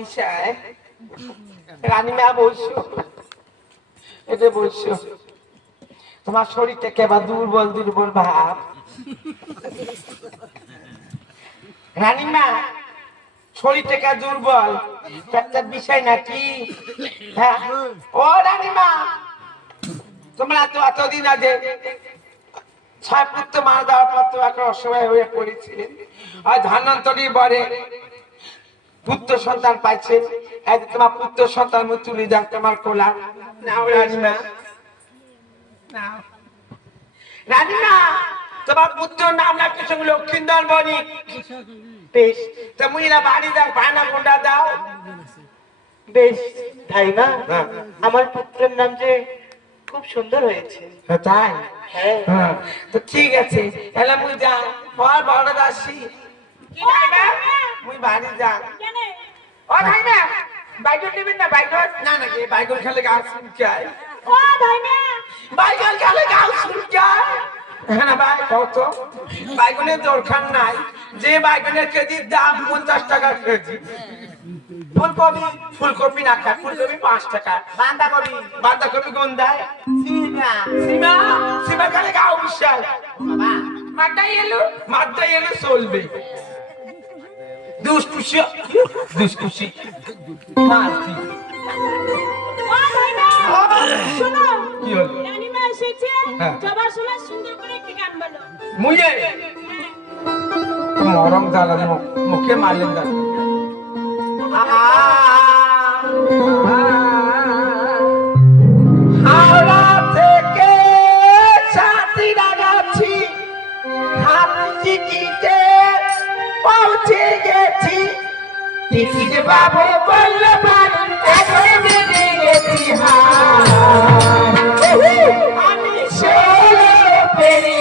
বিষয় রানীমা বসো, এটা বসো। তোমার শরীরটা কেবা দুর্বল দুর্বল ভাব। রানীমা শরীরটা দুর্বল, একটা বিষয় নাকি? হ্যাঁ ও রানীমা, তোমরা তো এতদিন আগে 6 পুত্র মারা দেওয়ার পর তো একটা অসহায় হয়ে পড়েছিলেন, আর ধন্বন্তরী বরে পুত্র সন্তান পাইছেন। তোমার পুত্র সন্তান তুলে যাক তোমার কোলা। নাও রানীমা, নাও রানীমা, তোমার পুত্র নাম রাখতেছে লক্ষ্মীন্দর বণিক। বেশ, তা মুইরা বাড়ি যাও, বায়না গোন্ডা দাও। বেশ তাই না, আমার পুত্রের নাম যে খুব সুন্দর হয়েছে। তাই? হ্যাঁ তো ঠিক আছে, এলা মুই যা বড় বড় দাসী। মুই বাড়ি যা। ও ভাই না, বাইগন নেবেন না? বাইগন না নাকি? বাইগন খেলে গাছ শুনকায়। ও ভাই না, বাইগন খেলে গাছ শুনকায়। হ্যাঁ না ভাই, কত বাইগনের দরকার নাই। যে বাইগনের কেজির দাম 50 টাকা কেজি। ফুলকপি, ফুলকপি না খায়, ফুলকপি 5 টাকা। বাঁধাকপি, বাঁধাকপি গন্ধায়। সিমা, সিমা, সিমা খেলে গাও বিশাল। মাদ্দাই এলো চলবে। দুষ্কুশি, দুষ্কুশি মারতি। ও ভাই না, শোনো, কি হলো? রানীমা এসেছে, হ্যাঁ। যাবার সময় সুন্দর করে একটি গান বলো। মুয়ে মরম জ্বালা মুখে মারলেন না। হাওড়া থেকে সাঁতরাগাছি, টিকিটে পৌঁছে গেছি। টিকিট বাবু বলল এখন বেঁধে গেছি। আমি সরে পেরে